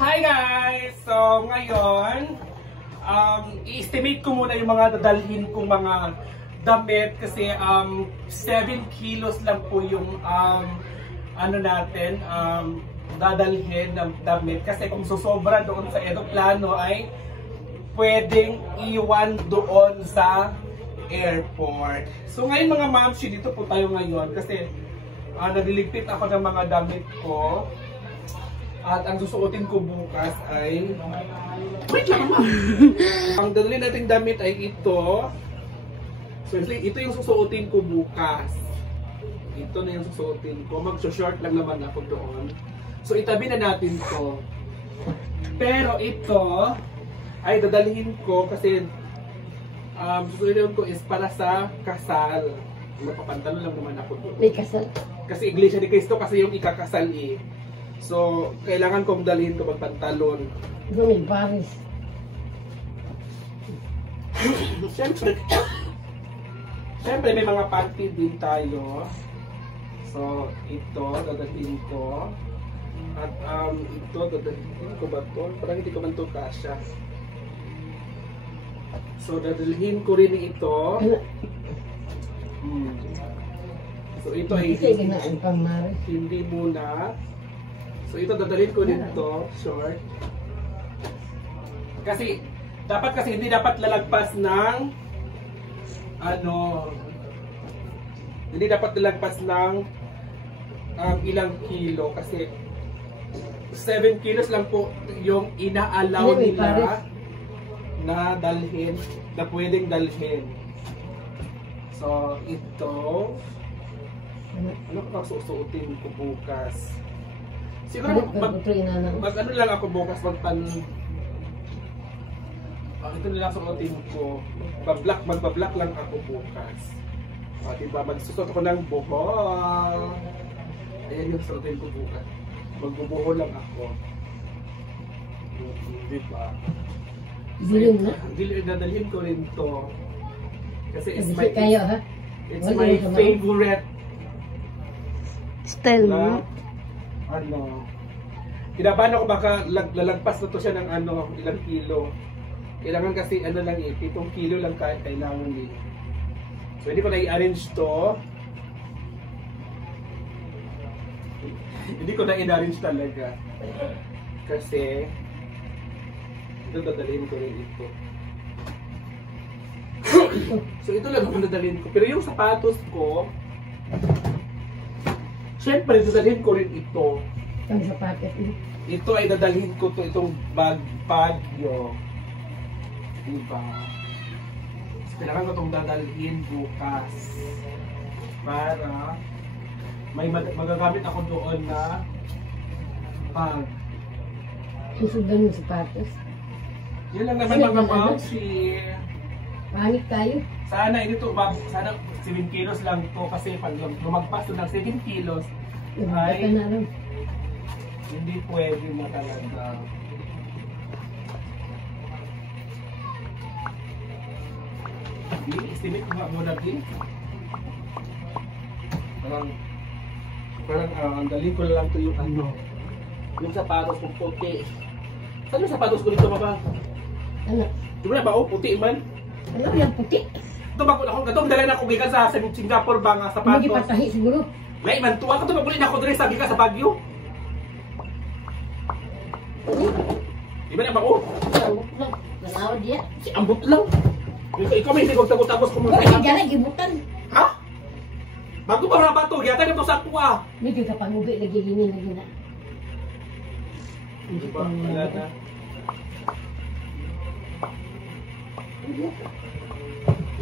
Hi guys! So ngayon, i-estimate ko muna yung mga dadalhin kong mga damit kasi 7 kilos lang po yung dadalhin ng damit kasi kung susobra doon sa eroplano ay pwedeng iwan doon sa airport. So ngayon mga mamshi, dito po tayo ngayon kasi nagliligpit ako ng mga damit ko. At ang susuotin ko bukas ay... Wait lang ma! Ang dadalhin nating damit ay ito. So ito yung susuotin ko bukas. Ito na yung susuotin ko. Mag-short lang naman ako doon. So itabi na natin to. Pero ito ay dadalhin ko kasi susuotin ko is para sa kasal. Magpapantalo lang naman ako doon. May kasal? Kasi Iglesia ni Cristo kasi yung ikakasal eh. So, kailangan kong dalhin ko magpantalon. May baris. Siyempre, may mga panty din tayo. So, ito, dadalhin ko. At ito, dadalhin ko ba ito? Parang hindi ko man ito kasya. So, dadalhin ko rin ito. So, ito ay hindi muna. So ito dadalhin ko din to, short. Kasi hindi dapat lalagpas ng hindi dapat lalagpas ng ilang kilo kasi 7 kilos lang po yung ina-allow nila na dalhin, na pwedeng dalhin. So ito ano ka susuotin ko bukas? Siguro mag-ano lang ako bukas, ito nila suotin ko. Magba-black lang ako bukas. Diba? Magsusot ako ng buhol. Ayan yung suotin ko bukas. Magbubuhol lang ako. Diba? Dadalhin ko rin to. Kasi it's my favorite style mo. Kinabahan ako baka lalagpas na to siya ng ilang kilo. Kailangan kasi lang 7 kilo lang kailangan eh. So hindi ko na i-arrange to. Hindi ko na i-arrange talaga. Kasi ito dadalhin ko rin ito. So ito lang ang dadalhin ko. Pero yung sapatos ko, siyempre, dadalhin ko rin ito. Ang sapatos mo? Ito ay dadalhin ko to, itong bagyo. Diba? So, kailangan ko itong dadalhin bukas. Para may magagamit ako doon na bag. Susundan yung sapatos? Yan lang naman mga mamsi. Pangit tayo. Sana sana 7 kilos lang to kasi pag lumagpas to ng 7 kilos ay hindi pwede na talaga. Estimate ko nga muna din. Parang ang galing ko lang to yung yung sapatos kong puti. Saan yung sapatos ko dito mabang? Ano? Diba na ba? Puti man. Ano yung puti? Ito ba ako dala na ako gikan sa Singapore ba nga sapatos? Hindi patahi siguro. Lai man tuwa ko to mabuli na ako diri sa gikan sa Baguio. Di ba na ba? Ambot lang. Nanawa diya. Si ambot lang. Ikaw may hindi magtagos-tagos ko muna. Wala dyan gibutan. Ha? Bago ba na ba to? Giyata na to sa kuha. Hindi ka pangubi lagi gini na. Di ba? Wala na.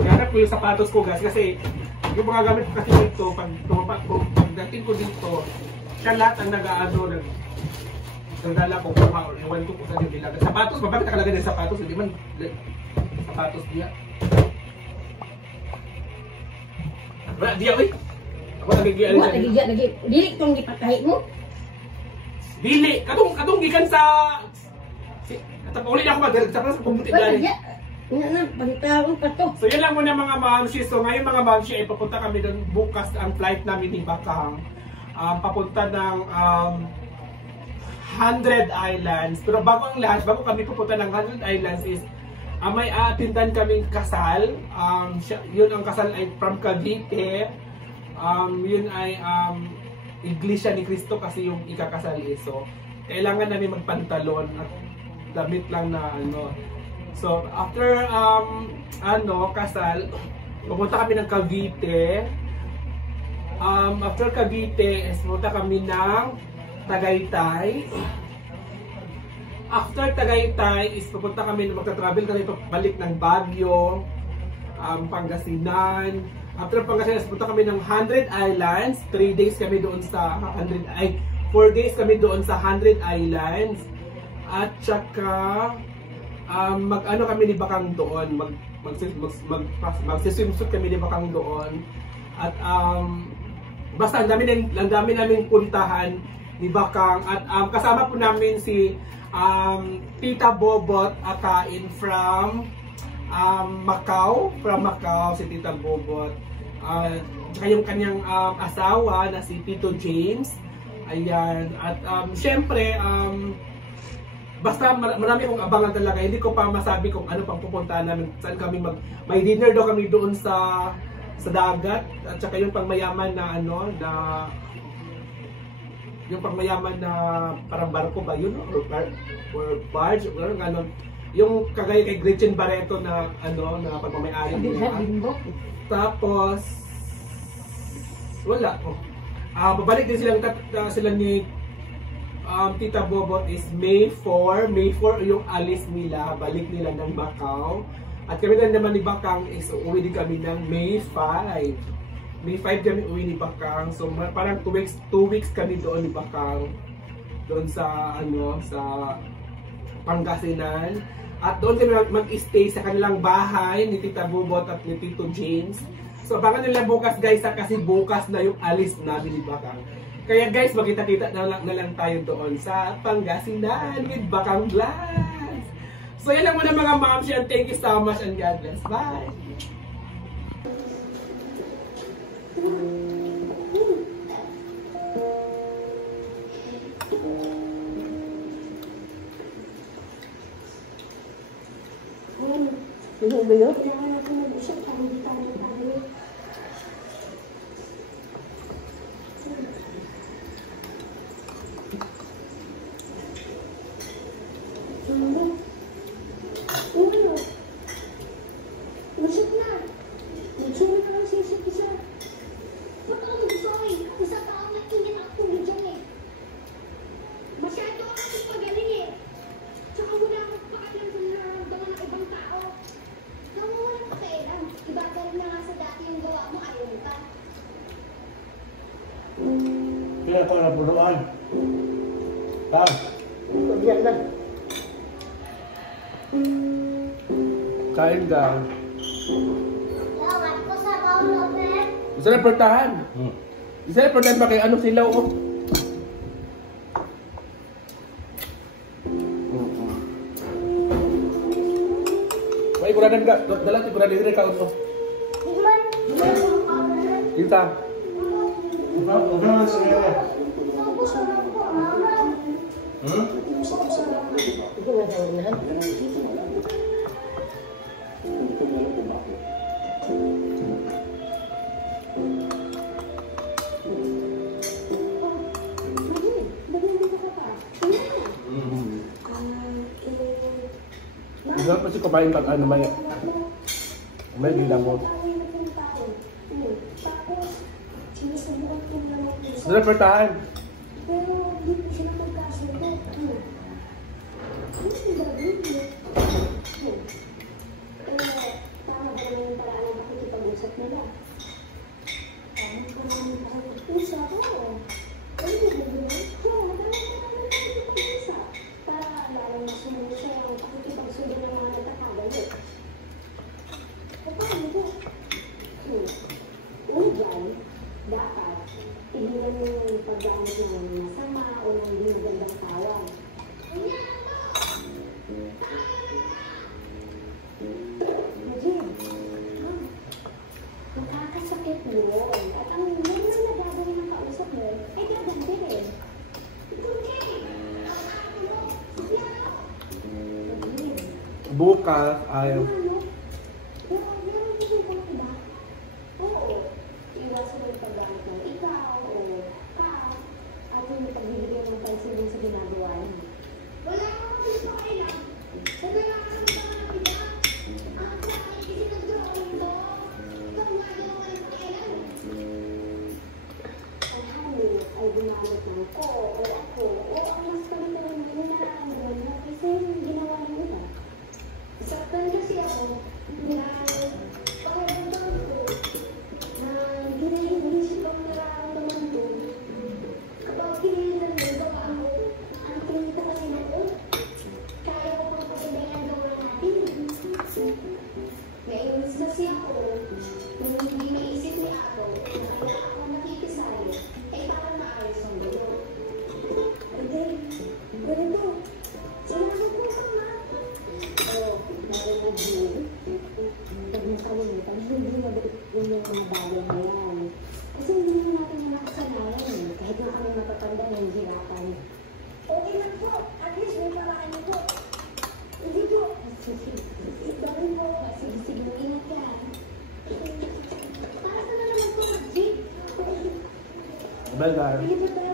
Ganap ko yung sapatos ko guys kasi yung mga gamit ko kasi dito pagdating ko dito siya lahat ang nagdala ko kung iwan ko sa yung bilang sapatos, bakit nakalagay ng sapatos? Hindi man sapatos diya wala diya oy ako nagigya dili itong gipatahi mo dili, katong gikan sa uli na ako magdala sa pumuti dali pagtawag pa to. So yun lang muna mga mamshi. So ngayon mga mamshi ay papunta kami doon bukas ang flight namin ni Bakang. Papunta ng 100 Islands. Pero bago ang lahat, bago kami pupunta ng 100 Islands is may aatindan kaming kasal. Yun ang kasal ay from Cavite. Yun ay Iglesia ni Cristo kasi yung ikakasal is. So, kailangan namin magpantalon at damit lang na ano. So, after kasal, pupunta kami ng Cavite. After Cavite, pupunta kami ng Tagaytay. After Tagaytay, pupunta kami, magta-travel kami balik ng Baguio, Pangasinan. After Pangasinan, pupunta kami ng 100 Islands. 3 days kami doon sa 4 days kami doon sa 100 Islands. At saka, mag-ano kami ni Bakang doon, magsiswimsuit kami ni Bakang doon. At basta ang dami naming puntahan ni Bakang. At kasama po namin si Tita Bobot Akain from Macau. From Macau, si Tita Bobot. Tsaka yung kanyang asawa na si Tito James. Ayan. At syempre, basta marami akong abangan talaga. Hindi ko pa masabi kung ano pang pupuntahan namin. Saan kami may dinner daw kami doon sa dagat. At saka yung pangmayaman na yung pangmayaman na parang barko ba yun? Or barge? Or ano? Yung kagaya kay Gretchen Barreto na na pagmamayari nila. Tapos wala. Babalik din sila ni Tita Bobot is May 4 yung alis nila, balik nila ng Macau. At kami naman ni Bakang is uwi din kami ng May 5. May 5 kami uwi ni Bakang. So parang 2 weeks kami doon ni Bakang. Doon sa sa Pangasinan. At doon kami mag-stay sa kanilang bahay ni Tita Bobot at ni Tito James. So abangan nila bukas guys, kasi bukas na yung alis namin ni Bakang. Kaya guys, magkita-kita na lang tayo doon sa Pangasinan with Bakang Vlogs. So yan lang muna mga moms, and thank you so much and God bless. Bye! Kaya ito na puruan. Tag. Diyan lang. Kain ka. Isa na pertahan. Isa na pertahan ba kay silaw o? May kuradan ka. Dalat yung kuradan rin ka o. Kita. Ito nga daw na. Isa pa si kumain pag may ginamot. Dala pertahan. Pero hindi ko sila magkasundo. Tama ba naman yung paraan na makikipag-usap nila? Tama ba naman yung pakikipag-usap? Oo. Ano yung gagawin? Oo, makikipag-usap. Para lalong masunod siya yung pakikipag-sundo ng mga nagkakagalit. Paano po? Dyan, dapat tigilan mo yung pagdaan bukas ay Ano? Meron din yung iba? Oo. Iwas mo yung paggamit ng ikaw o ka at yung pagbibigyan ng pansin din sa ginagawa niyo. Wala akong gusto kailan. Naglalakad ka ng iba. Ang sakit kasi nag-drawing mo. Ikaw nga yung walang kailan. Ang halo ay gumamit ng ko o ako o ang mas palitan mo na ang mo kasi yung ginawa ng iba. Saktan kasi ako dahil pakiramdam ko na hindi ko nararamdaman ko. Kapag kinilan mo, baka ako, ang tingin ko kasi noon, kaya ko pang pagkabayan gawa natin. Nainis kasi ako, nung hindi maisip ni ako, na kaya ako nakikisayo, para maayos ang gulo. Hindi, ganito, sinabi ko ka nga. Narinig mo. Pag nakalimutan, hindi mabalik yung mga bagay na yan. Kasi hindi naman natin yung nakasanayan. Kahit na kami matatanda ng hirapan. Okay lang po. At least may paraan po. Hindi po. Ibangin po. Sige, ingat ka. Para sa na naman po, G. bye-bye. Hindi po tayo